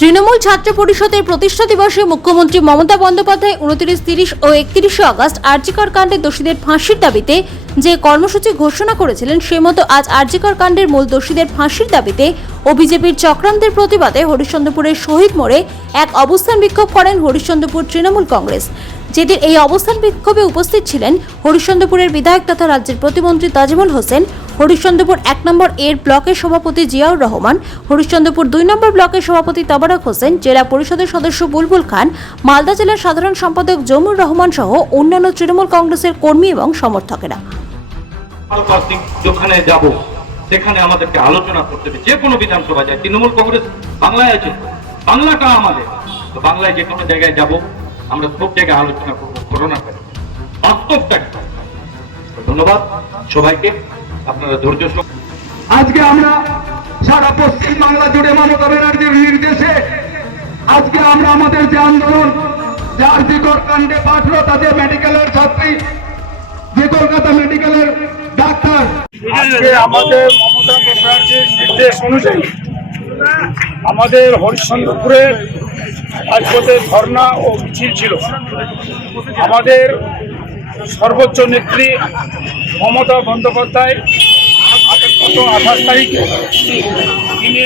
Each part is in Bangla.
তৃণমূল ছাত্র পরিষদের প্রতিষ্ঠা দিবসে মুখ্যমন্ত্রী মমতা বন্দ্যোপাধ্যায় উনত্রিশ, তিরিশ ও একত্রিশে আগস্ট আরজিকর কাণ্ডে দোষীদের ফাঁসির দাবিতে যে কর্মসূচি ঘোষণা করেছিলেন সে মতো আজ আরজিকর কাণ্ডের মূল দোষীদের ফাঁসির দাবিতে ও বিজেপির চক্রান্তের প্রতিবাদে হরিশ্চন্দ্রপুরের শহীদ মোড়ে এক অবস্থান বিক্ষোভ করেন হরিশ্চন্দ্রপুর তৃণমূল কংগ্রেস। যেদিন এই অবস্থান বিক্ষোভে উপস্থিত ছিলেন হরিশ্চন্দ্রপুরের বিধায়ক তথা রাজ্যের প্রতিমন্ত্রী তাজমুল হোসেন হরিশ্চন্দ্রপুর এক নম্বর এর ব্লকের সভাপতি জিয়াউর রহমান, হরিশ্চন্দ্রপুর দুই নম্বর ব্লকের সভাপতি তাবারক হোসেন, জেলা পরিষদের সদস্য বুলবুল খান, মালদা জেলার সাধারণ সম্পাদক জমুর রহমান সহ অন্যান্য তৃণমূল কংগ্রেসের কর্মী এবং সমর্থকেরা। যেখানে যাব, সেখানে আমাদেরকে আলোচনা করতে হবে। যে কোনো বিধানসভা যায়, তৃণমূল কংগ্রেস বাংলায় আছে। বাংলাটা আমাদের। বাংলায় যে কোনো জায়গায় যাব, আমরা সব জায়গায় আলোচনা করব, করোনা বাস্তবটা ধন্যবাদ। সবাইকে আপনারা ধৈর্য আজকে আমরা সারা পশ্চিম বাংলা জুড়ে মমতা ব্যানার্জির নির্দেশে আজকে আমরা আমাদের যে আন্দোলন যে আর্থিকর কাণ্ডে পাঠলো তাদের মেডিকেলের ছাত্রী যে কলকাতা মেডিকেলের ডাক্তার। আজকে আমাদের মমতা ব্যানার্জির নির্দেশ অনুযায়ী আমাদের হরিশ্চন্দ্রপুরে আজকে ধর্ণা ও মিছিল ছিল। আমাদের সর্বোচ্চ নেত্রী মমতা বন্দ্যোপাধ্যায় গত আঠাশ তারিখে তিনি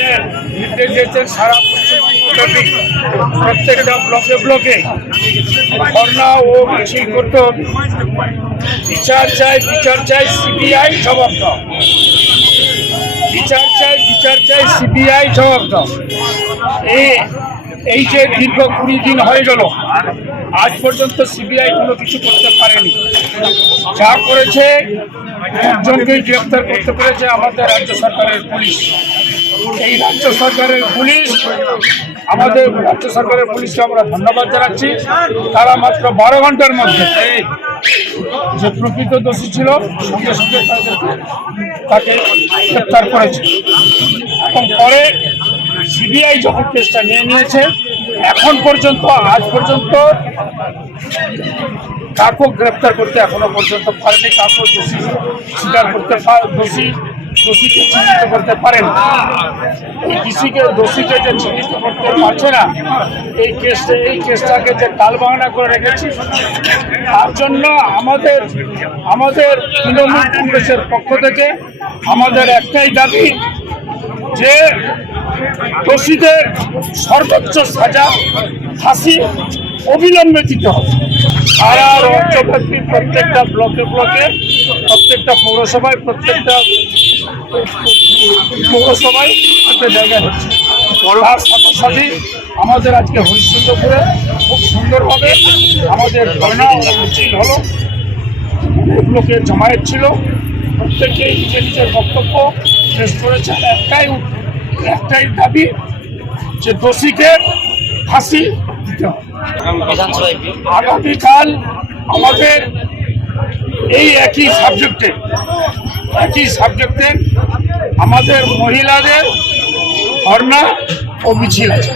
নির্দেশ দিয়েছেন সারা পশ্চিমবঙ্গব্যাপী প্রত্যেকটা ব্লকে ব্লকে ধর্ণা ও মিছিল করতে বিচার চাই বিচার চাই, সিবিআই জবাব দাও। বিচার চাই বিচার চাই, সিবিআই জবাব দাও। এই যে দীর্ঘ কুড়ি দিন হয়ে গেল আজ পর্যন্ত সিবিআই কোনো কিছু করতে পারেনি। যা করেছে একজনকেই গ্রেপ্তার করতে পেরেছে আমাদের রাজ্য সরকারের পুলিশ। এই রাজ্য সরকারের পুলিশ, আমাদের রাজ্য সরকারের পুলিশকে আমরা ধন্যবাদ জানাচ্ছি। তারা মাত্র বারো ঘণ্টার মধ্যে যে প্রকৃত দোষী ছিল, সঙ্গে সঙ্গে তাকে গ্রেপ্তার করেছে। এবং পরে সিবিআই যখন কেসটা নিয়ে নিয়েছে এখন পর্যন্ত, আজ পর্যন্ত কাকু গ্রেপ্তার করতে এখনও পর্যন্ত পারেনি। কাকেও দোষী স্বীকার করতে দোষী, দোষীকে চিহ্নিত করতে পারেন। এই দোষীকে দোষীকে যে চিহ্নিত করতে পারছে না, এই কেসটা, এই কেসটাকে যে কালবাহানা করে রেখেছে, তার জন্য আমাদের আমাদের তৃণমূল কংগ্রেসের পক্ষ থেকে আমাদের একটাই দাবি যে দোষীদের সর্বোচ্চ সাজা, ফাঁসি অবিলম্বে দিতে হবে। সারা রাজ্যব্যাপী প্রত্যেকটা ব্লকে ব্লকে, প্রত্যেকটা পৌরসভায় প্রত্যেকটা পৌরসভায় একটা জায়গায় হচ্ছে। তার সাথে সাথে আমাদের আজকে হরিশ্চন্দ্রপুরে খুব সুন্দরভাবে আমাদের ধর্ণা মিছিল হলো। অনেক লোকের জমায়েত ছিল। প্রত্যেকেই নিজের নিজের বক্তব্য শেষ করেছেন। একটাই একটাই দাবি যে দোষীকে ফাঁসি দিতে হবে। আগামীকাল আমাদের এই একই সাবজেক্টে একই সাবজেক্টে আমাদের মহিলাদের ধর্ণা ও মিছিল আছে।